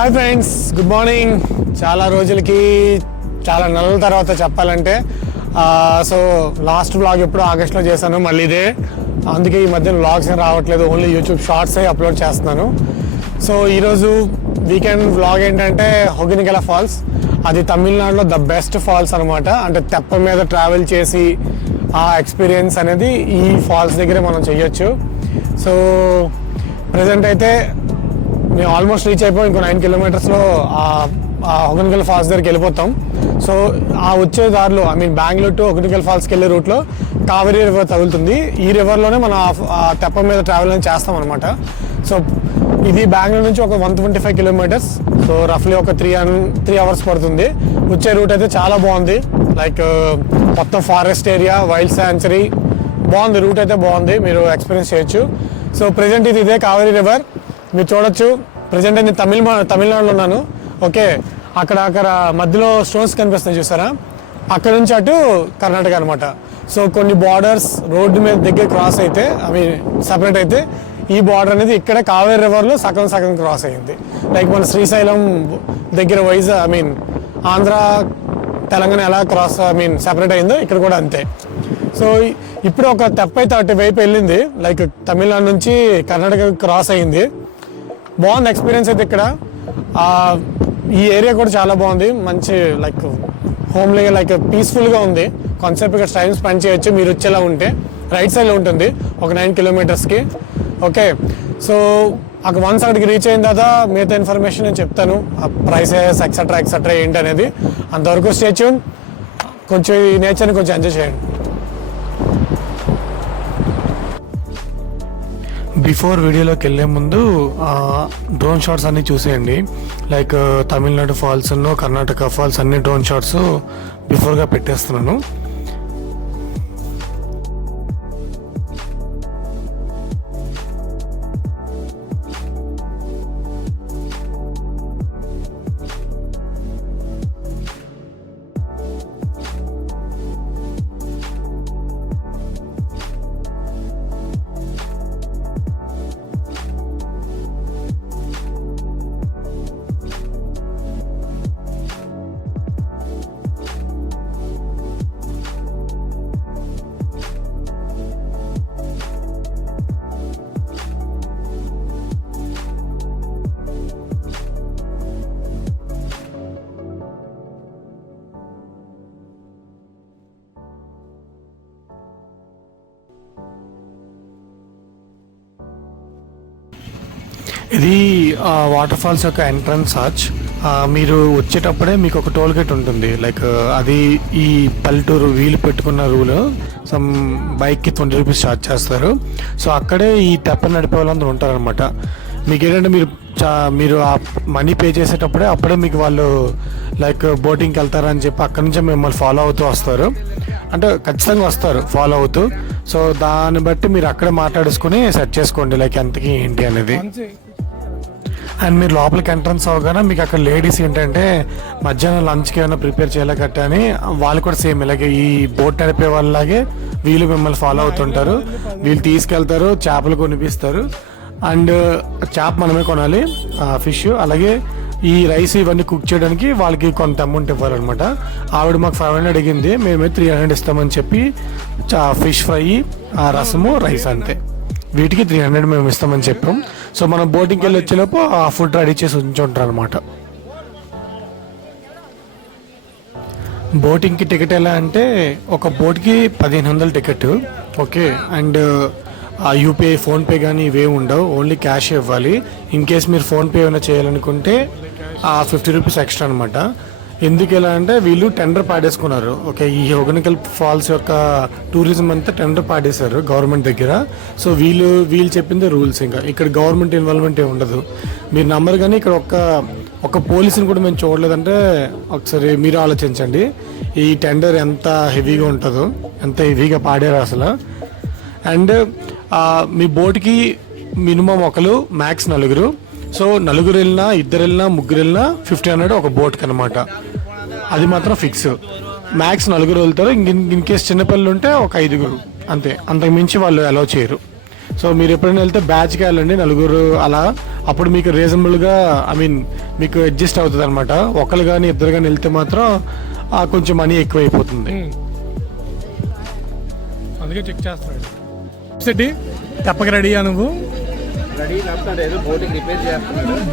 Hi friends, good morning. చాలా రోజులకి చాలా నెలల తర్వాత చెప్పాలంటే సో లాస్ట్ వ్లాగ్ ఎప్పుడు ఆగస్ట్లో చేశాను, మళ్ళీ ఇదే. అందుకే ఈ మధ్యన వ్లాగ్స్ రావట్లేదు, ఓన్లీ యూట్యూబ్ షార్ట్సే అప్లోడ్ చేస్తున్నాను. సో ఈరోజు వీకెండ్ వ్లాగ్ ఏంటంటే హొగెనికల్ ఫాల్స్. అది తమిళనాడులో ద బెస్ట్ ఫాల్స్ అనమాట. అంటే తెప్ప మీద ట్రావెల్ చేసి ఆ ఎక్స్పీరియన్స్ అనేది ఈ ఫాల్స్ దగ్గరే మనం చెయ్యొచ్చు. సో ప్రజెంట్ అయితే మేము ఆల్మోస్ట్ రీచ్ అయిపోయి ఇంకో 9 కిలోమీటర్స్లో ఆ హొగెనికల్ ఫాల్స్ దగ్గరికి వెళ్ళిపోతాం. సో ఆ వచ్చే దారిలో బెంగళూరు టు హొగెనికల్ ఫాల్స్కి వెళ్ళే రూట్లో కావేరీ రివర్ తగులుతుంది. ఈ రివర్లోనే మనం ఆ తెప్ప మీద ట్రావెల్ అని చేస్తాం అనమాట. సో ఇది బెంగళూరు నుంచి ఒక 125 కిలోమీటర్స్. సో రఫ్లీ ఒక 3 అవర్స్ పడుతుంది. వచ్చే రూట్ అయితే చాలా బాగుంది. లైక్ మొత్తం ఫారెస్ట్ ఏరియా, వైల్డ్ శాంచురీ బాగుంది. రూట్ అయితే బాగుంది, మీరు ఎక్స్పీరియన్స్ చేయొచ్చు. సో ప్రజెంట్ ఇదే కావేరీ రివర్ మీరు చూడొచ్చు. ప్రజెంట్ నేను తమిళనాడులో ఉన్నాను. ఓకే, అక్కడ మధ్యలో స్టోన్స్ కనిపిస్తాయి చూసారా, అక్కడ నుంచి అటు కర్ణాటక అనమాట. సో కొన్ని బార్డర్స్ రోడ్డు మీద దగ్గర క్రాస్ అయితే సపరేట్ అయితే ఈ బార్డర్ అనేది ఇక్కడ కావేరీ రివర్లో సగం క్రాస్ అయ్యింది. లైక్ మన శ్రీశైలం దగ్గర ఆంధ్ర తెలంగాణ ఎలా క్రాస్ సెపరేట్ అయిందో ఇక్కడ కూడా అంతే. సో ఇప్పుడు ఒక తెప్ప అయితే అటువైపు వెళ్ళింది, లైక్ తమిళనాడు నుంచి కర్ణాటక క్రాస్ అయ్యింది. బాగుంది ఎక్స్పీరియన్స్ అయితే ఇక్కడ. ఈ ఏరియా కూడా చాలా బాగుంది, మంచి లైక్ హోమ్లీగా లైక్ పీస్ఫుల్గా ఉంది. కాన్సెప్ట్ ఇక్కడ టైం స్పెండ్ చేయొచ్చు మీరు వచ్చేలా ఉంటే. రైట్ సైడ్లో ఉంటుంది ఒక 9 కిలోమీటర్స్కి. ఓకే, సో వన్స్ అక్కడికి రీచ్ అయిన తర్వాత మిగతా ఇన్ఫర్మేషన్ నేను చెప్తాను, ప్రైసెస్ ఎక్సెట్రా ఏంటి అనేది. అంతవరకు స్టే ట్యూన్. కొంచెం ఈ నేచర్ని కొంచెం ఎంజాయ్ చేయండి. బిఫోర్ వీడియోలోకి వెళ్ళే ముందు డ్రోన్ షాట్స్ అన్నీ చూసేయండి. Like Tamil Nadu falls, Karnataka falls అన్ని డ్రోన్ షాట్స్ బిఫోర్గా పెట్టేస్తున్నాను. ఇది వాటర్ ఫాల్స్ యొక్క ఎంట్రన్స్ ఆర్చ్. మీరు వచ్చేటప్పుడే మీకు ఒక టోల్ గేట్ ఉంటుంది. లైక్ అది ఈ పల్లెటూరు వీలు పెట్టుకున్న రూల్. సమ్ బైక్కి 20 రూపీస్ ఛార్జ్ చేస్తారు. సో అక్కడే ఈ తెప్ప నడిపే వాళ్ళందరూ ఉంటారనమాట. మీకు ఏంటంటే మీరు ఆ మనీ పే చేసేటప్పుడే అప్పుడే మీకు వాళ్ళు లైక్ బోటింగ్కి వెళ్తారని చెప్పి అక్కడి నుంచి మిమ్మల్ని ఫాలో అవుతూ వస్తారు. అంటే ఖచ్చితంగా వస్తారు ఫాలో అవుతూ. సో దాన్ని బట్టి మీరు అక్కడే మాట్లాడేసుకుని సెట్ చేసుకోండి లైక్ ఎంతకి ఏంటి అనేది. అండ్ మీరు లోపలికి ఎంట్రన్స్ అవ్వగానే మీకు అక్కడ లేడీస్ ఏంటంటే మధ్యాహ్నం లంచ్కి ఏమైనా ప్రిపేర్ చేయలేకట్ట అని వాళ్ళు కూడా సేమ్ ఇలాగే ఈ బోట్ నడిపే వాళ్ళలాగే వీళ్ళు మిమ్మల్ని ఫాలో అవుతుంటారు. వీళ్ళు తీసుకెళ్తారు, చేపలు కొనిపిస్తారు. అండ్ చేప మనమే కొనాలి, ఫిష్. అలాగే ఈ రైస్ ఇవన్నీ కుక్ చేయడానికి వాళ్ళకి కొంత అమౌంట్ ఇవ్వాలన్నమాట. ఆవిడ మాకు 500 అడిగింది, మేమే 300 ఇస్తామని చెప్పి ఫిష్ ఫ్రై, రసము, రైస్ అంతే. వీటికి 300 మేము ఇస్తామని చెప్పాం. సో మనం బోటింగ్కి వెళ్ళి వచ్చేలోపు ఆ ఫుడ్ రెడీ చేసి ఉంచుంటారు అనమాట. బోటింగ్కి టికెట్ ఎలా అంటే ఒక బోట్కి 1500 ticket. Okay, and UPI, PhonePe కానీ ఇవే ఉండవు, ఓన్లీ క్యాష్ ఇవ్వాలి. ఇన్ కేస్ మీరు ఫోన్పే ఏమైనా చేయాలనుకుంటే 50 రూపీస్ ఎక్స్ట్రా అనమాట. ఎందుకు ఎలా అంటే వీళ్ళు టెండర్ పాడేసుకున్నారు. ఓకే, ఈ హొగెనికల్ ఫాల్స్ యొక్క టూరిజం అంతా టెండర్ పాడేశారు గవర్నమెంట్ దగ్గర. సో వీళ్ళు చెప్పింది రూల్స్. ఇంకా ఇక్కడ గవర్నమెంట్ ఇన్వాల్వ్మెంట్ ఏమి ఉండదు. మీరు నమ్మరు కానీ ఇక్కడ ఒక పోలీసుని కూడా మేము చూడలేదంటే ఒకసారి మీరు ఆలోచించండి ఈ టెండర్ ఎంత హెవీగా ఉంటుందో, ఎంత హెవీగా పాడారు అసలు. అండ్ మీ బోట్కి మినిమం ఒకరు, మ్యాక్స్ 4. సో 4 వెళ్ళినా, 2 వెళ్ళినా, 3 వెళ్ళినా 1500 ఒక బోట్కి అనమాట. అది మాత్రం ఫిక్స్. మ్యాక్స్ 4 వెళ్తారు. ఇన్ కేసు చిన్నపిల్లలు ఉంటే ఒక 5 అంతే, అంతకు మించి వాళ్ళు అలౌ చేయరు. సో మీరు ఎప్పుడైనా వెళ్తే బ్యాచ్కి వెళ్ళండి, నలుగురు అలా. అప్పుడు మీకు రీజనబుల్గా మీకు అడ్జస్ట్ అవుతుంది అనమాట. ఒకరు కానీ ఇద్దరు కానీ వెళ్తే మాత్రం కొంచెం మనీ ఎక్కువ అయిపోతుంది. అందుకే చెక్ చేస్తాడు. సిటీ తప్పక రెడీయా నువ్వు?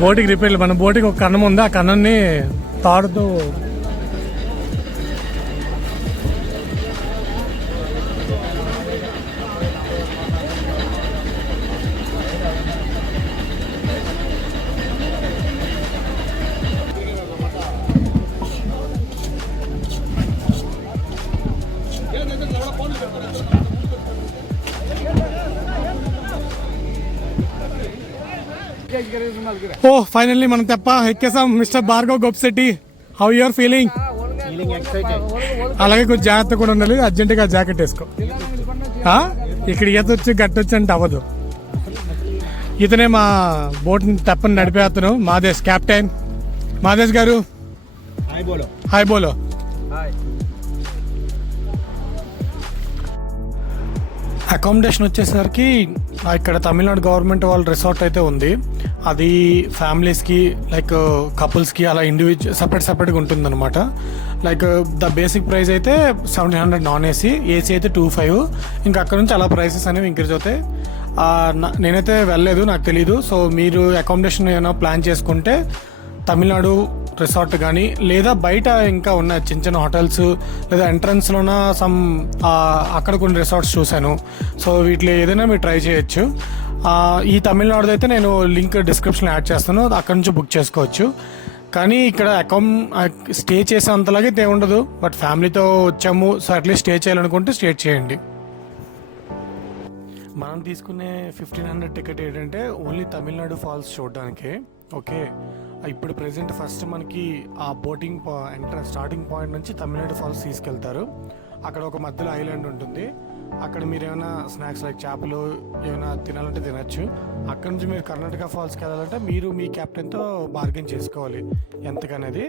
బోటికి రిపేర్. మన బోటికి ఒక కన్నం ఉంది, ఆ కన్నంని తాడుతూ ఓ ఫైనల్లీ మనం తెప్ప ఎక్కేసాం. Mister Bhargav Gopsetti, how you're feeling? అలాగే కొంచెం జాగ్రత్త కూడా ఉండాలి, అర్జెంటుగా జాకెట్ వేసుకో. ఇక్కడ ఈత వచ్చి గట్టి వచ్చి అంటే అవ్వదు. ఇతనే మా బోట్ తెప్పని నడిపే అతను, మాదేశ్ కెప్టెన్. మాదేశ్ గారు హాయ్ బోలో. అకామిడేషన్ వచ్చేసరికి ఇక్కడ తమిళనాడు గవర్నమెంట్ వాళ్ళ రిసార్ట్ అయితే ఉంది. అది ఫ్యామిలీస్కి లైక్ కపుల్స్కి అలా సపరేట్గా ఉంటుందన్నమాట. లైక్ ద బేసిక్ ప్రైస్ అయితే 1700 నాన్ ఏసీ, ఏసీ అయితే 2500. ఇంకా అక్కడ నుంచి అలా ప్రైసెస్ అనేవి ఇంక్రీజ్ అవుతాయి. నేనైతే వెళ్ళలేదు, నాకు తెలీదు. సో మీరు అకామిడేషన్ ఏమైనా ప్లాన్ చేసుకుంటే తమిళనాడు రిసార్ట్ కానీ లేదా బయట ఇంకా ఉన్న చిన్న చిన్న హోటల్స్ లేదా ఎంట్రన్స్లోన అక్కడ కొన్ని రిసార్ట్స్ చూశాను. సో వీటిలో ఏదైనా మీరు ట్రై చేయొచ్చు. ఈ తమిళనాడు అయితే నేను లింక్ డిస్క్రిప్షన్లో యాడ్ చేస్తాను, అక్కడ నుంచి బుక్ చేసుకోవచ్చు. కానీ ఇక్కడ స్టే చేసేంతలాగే అయితే ఉండదు, బట్ ఫ్యామిలీతో వచ్చాము, సో అట్లీస్ట్ స్టే చేయాలనుకుంటే స్టే చేయండి. మనం తీసుకునే 1500 టికెట్ ఏంటంటే ఓన్లీ తమిళనాడు ఫాల్స్ చూడడానికి. ఓకే, ఇప్పుడు ప్రెసెంట్ ఫస్ట్ మనకి ఆ బోటింగ్ స్టార్టింగ్ పాయింట్ నుంచి తమిళనాడు ఫాల్స్ తీసుకెళ్తారు. అక్కడ ఒక మధ్యలో ఐలాండ్ ఉంటుంది. అక్కడ మీరు ఏమైనా స్నాక్స్ లైక్ చేపలు ఏమైనా తినాలంటే తినచ్చు. అక్కడ నుంచి మీరు కర్ణాటక ఫాల్స్కి వెళ్ళాలంటే మీరు మీ కెప్టెన్తో బార్గెన్ చేసుకోవాలి ఎంతకనేది.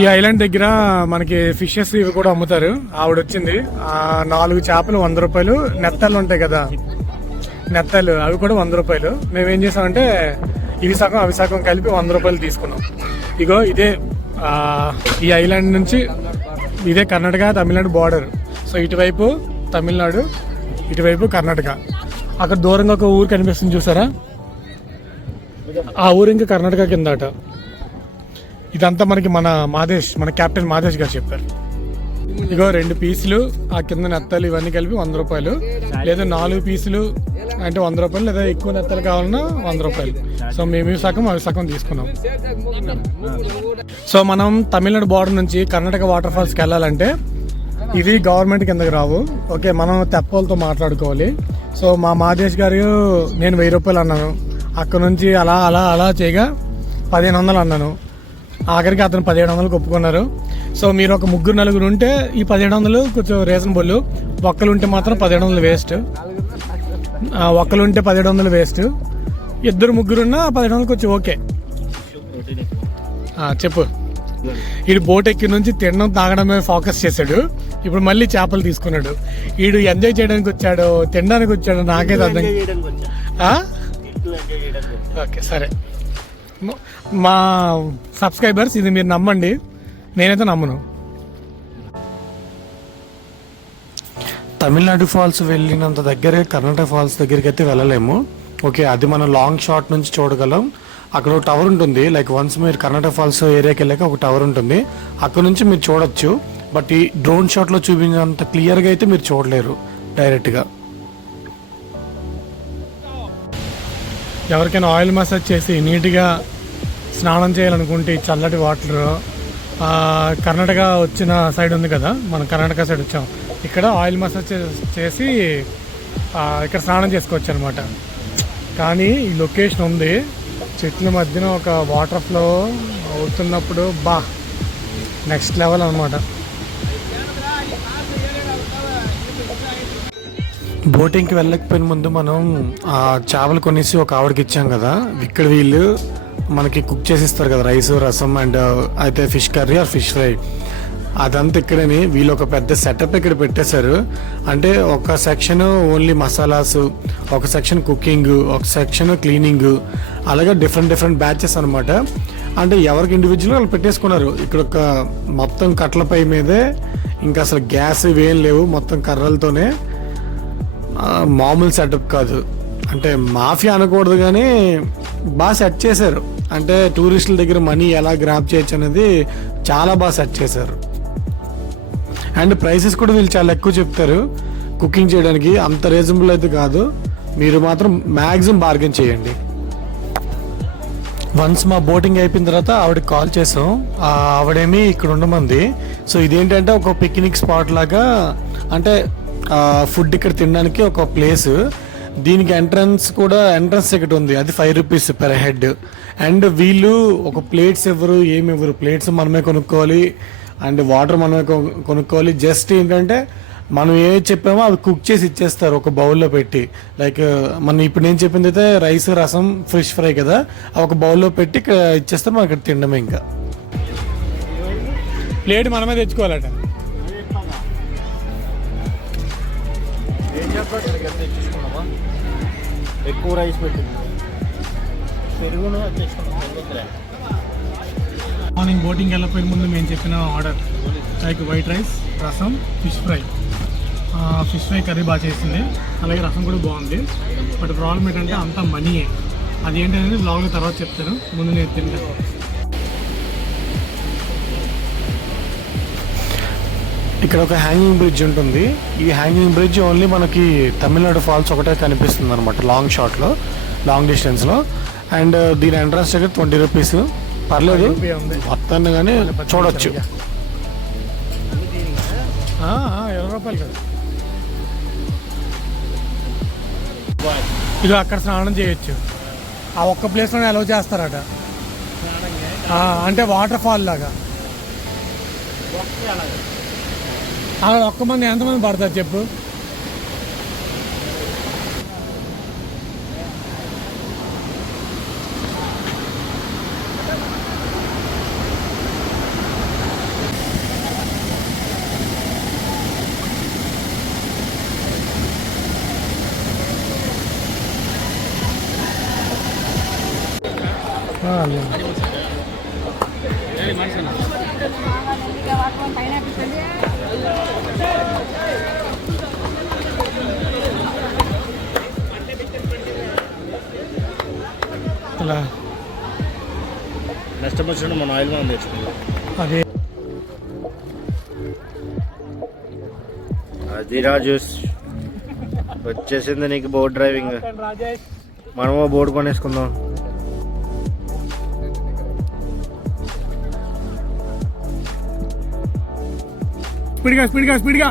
ఈ ఐలాండ్ దగ్గర మనకి ఫిషెస్ ఇవి కూడా అమ్ముతారు. ఆవిడ వచ్చింది, 4 చేపలు 100 రూపాయలు. నెత్తలు ఉంటాయి కదా, నెత్తలు అవి కూడా 100 రూపాయలు. మేమేం చేసామంటే ఇవి సగం అవి సగం కలిపి 100 రూపాయలు తీసుకున్నాం. ఇగో ఇదే ఈ ఐలాండ్ నుంచి ఇదే కర్ణాటక తమిళనాడు బార్డర్. సో ఇటువైపు తమిళనాడు, ఇటువైపు కర్ణాటక. అక్కడ దూరంగా ఒక ఊరు కనిపిస్తుంది చూసారా, ఆ ఊరు ఇంకా కర్ణాటక కిందట. ఇదంతా మనకి మన కెప్టెన్ మాదేశ్ గారు చెప్పారు. ఇగో 2 పీసులు, ఆ కింద నెత్తలు ఇవన్నీ కలిపి 100 రూపాయలు, లేదా 4 పీసులు అంటే 100 రూపాయలు, లేదా ఎక్కువ నెత్తలు కావాలన్నా 100 రూపాయలు. సో మేము సగం అవి సగం తీసుకున్నాం. సో మనం తమిళనాడు బార్డర్ నుంచి కర్ణాటక వాటర్ ఫాల్స్కి వెళ్ళాలంటే ఇది గవర్నమెంట్ కిందకి రావు. ఓకే, మనం తెప్పలతో మాట్లాడుకోవాలి. సో మా మాదేశ్ గారు నేను 1000 రూపాయలు అన్నాను, అక్కడ నుంచి అలా అలా అలా చేయగా 1500 అన్నాను. ఆఖరికి అతను 1700 ఒప్పుకున్నారు. సో మీరు ఒక 3-4 ఉంటే ఈ 1700 కొంచెం రీజనబుల్. ఒక్కలు ఉంటే మాత్రం 1700 వేస్ట్. ఒక్కలు ఉంటే 1700 వేస్ట్. 2-3 ఉన్నా 1700 కొంచెం ఓకే. చెప్పు. వీడు బోట్ ఎక్కి నుంచి తినడం తాగడం మీద ఫోకస్ చేశాడు. ఇప్పుడు మళ్ళీ చేపలు తీసుకున్నాడు. వీడు ఎంజాయ్ చేయడానికి వచ్చాడు, తినడానికి వచ్చాడు, నాకైతే అర్థం. ఓకే సరే, మా సబ్స్క్రైబర్స్ ఇది మీరు నమ్మండి, నేనైతే నమ్మను. తమిళనాడు ఫాల్స్ వెళ్ళినంత దగ్గరే కర్ణాటక ఫాల్స్ దగ్గరికి అయితే వెళ్ళలేము. ఓకే, అది మనం లాంగ్ షాట్ నుంచి చూడగలం. అక్కడ ఒక టవర్ ఉంటుంది. లైక్ వన్స్ మీరు కర్ణాటక ఫాల్స్ ఏరియాకి వెళ్ళాక ఒక టవర్ ఉంటుంది, అక్కడ నుంచి మీరు చూడొచ్చు. బట్ ఈ డ్రోన్ షాట్లో చూపించినంత క్లియర్గా అయితే మీరు చూడలేరు డైరెక్ట్గా. ఎవరికైనా ఆయిల్ మసాజ్ చేసి నీట్గా స్నానం చేయాలనుకుంటే చల్లటి వాటర్, కర్ణాటక వచ్చిన సైడ్ ఉంది కదా, మనం కర్ణాటక సైడ్ వచ్చాం, ఇక్కడ ఆయిల్ మసాజ్ చేసి ఇక్కడ స్నానం చేసుకోవచ్చు అనమాట. కానీ ఈ లొకేషన్ ఉంది, చెట్ల మధ్యన ఒక వాటర్ ఫ్లో అవుతున్నప్పుడు నెక్స్ట్ లెవెల్ అనమాట. బోటింగ్కి వెళ్ళకపోయిన ముందు మనం చేపలు కొనేసి ఒక ఆవిడకి ఇచ్చాం కదా, ఇక్కడ వీళ్ళు మనకి కుక్ చేసి ఇస్తారు కదా, రైస్, రసం అండ్ అయితే fish curry or fish fry. అదంతా ఇక్కడని వీళ్ళు ఒక పెద్ద సెటప్ ఇక్కడ పెట్టేశారు. అంటే ఒక సెక్షన్ ఓన్లీ మసాలాస్, ఒక సెక్షన్ కుకింగ్, ఒక సెక్షన్ క్లీనింగ్, అలాగే డిఫరెంట్ బ్యాచెస్ అనమాట. అంటే ఎవరికి ఇండివిజువల్ వాళ్ళు పెట్టేసుకున్నారు. ఇక్కడ ఒక మొత్తం కట్లపై మీదే, ఇంకా అసలు గ్యాస్ ఇవేం లేవు, మొత్తం కర్రలతోనే. మామూలు సెటప్ కాదు, అంటే మాఫియా అనకూడదు కానీ బాగా సెట్ చేశారు. అంటే టూరిస్టుల దగ్గర మనీ ఎలా గ్రాప్ చేయొచ్చు అనేది చాలా బాగా సెట్ చేశారు. అండ్ ప్రైసెస్ కూడా వీళ్ళు చాలా ఎక్కువ చెప్తారు. కుకింగ్ చేయడానికి అంత రీజనబుల్ అయితే కాదు, మీరు మాత్రం మ్యాక్సిమం బార్గెన్ చేయండి. వన్స్ మా బోటింగ్ అయిపోయిన తర్వాత ఆవిడకి కాల్ చేసాం. ఆవిడేమి ఇక్కడ ఉండమంది. సో ఇదేంటంటే ఒక పిక్నిక్ స్పాట్ లాగా, అంటే ఫుడ్ ఇక్కడ తినడానికి ఒక ప్లేస్. దీనికి ఎంట్రన్స్ టికెట్ ఉంది, అది 5 రూపీస్ పెర్ హెడ్. అండ్ వీళ్ళు ఒక ప్లేట్స్ ఏమి ఇవ్వరు, ప్లేట్స్ మనమే కొనుక్కోవాలి అండ్ వాటర్ మనమే కొనుక్కోవాలి. జస్ట్ ఏంటంటే మనం ఏది చెప్పామో అవి కుక్ చేసి ఇచ్చేస్తారు ఒక బౌల్లో పెట్టి. లైక్ మనం ఇప్పుడు నేను చెప్పింది అయితే రైస్, రసం, ఫిష్ ఫ్రై కదా, అవి ఒక బౌల్లో పెట్టి ఇక్కడ ఇచ్చేస్తారు. మనం ఇక్కడ తినడమే. ఇంకా ప్లేట్ మనమే తెచ్చుకోవాలట. ఎక్కువ రైస్ పెట్టింది, పెరుగును మార్నింగ్ బోటింగ్ వెళ్ళిపోయిన ముందు మేము చెప్పిన ఆర్డర్ లైక్ వైట్ రైస్, రసం, fish fry. Fish fry curry బాగా చేసింది, అలాగే రసం కూడా బాగుంది. బట్ ప్రాబ్లం ఏంటంటే అంతా మనీయే. అది ఏంటనేది బ్లాగ్లో తర్వాత చెప్తాను, ముందు నేను తింటాను. ఇక్కడ ఒక హ్యాంగింగ్ బ్రిడ్జ్ ఉంటుంది. ఈ హ్యాంగింగ్ బ్రిడ్జ్ ఓన్లీ మనకి తమిళనాడు ఫాల్స్ ఒకటే కనిపిస్తుంది అనమాట, లాంగ్ షాట్లో, లాంగ్ డిస్టెన్స్లో. అండ్ దీని ఎంట్రన్స్ టికెట్ 20 రూపీస్. పర్లేదు మొత్తాన్ని కానీ చూడొచ్చు. 20 రూపాయలు కదా. ఇది అక్కడ స్నానం చేయొచ్చు, ఆ ఒక్క ప్లేస్లోనే అలౌ చేస్తారట. అంటే వాటర్ ఫాల్ లాగా. అక్కడ ఒక్క మంది ఎంతమంది పడతారు చెప్పు? నష్టం వచ్చినట్టు మన ఆయిల్ మనం తెచ్చుకుంటాం. అదే అది రాజేష్ వచ్చేసింది నీకు బోట్ డ్రైవింగ్. మనము బోట్ కొనేసుకుందాం. స్పీడ్గా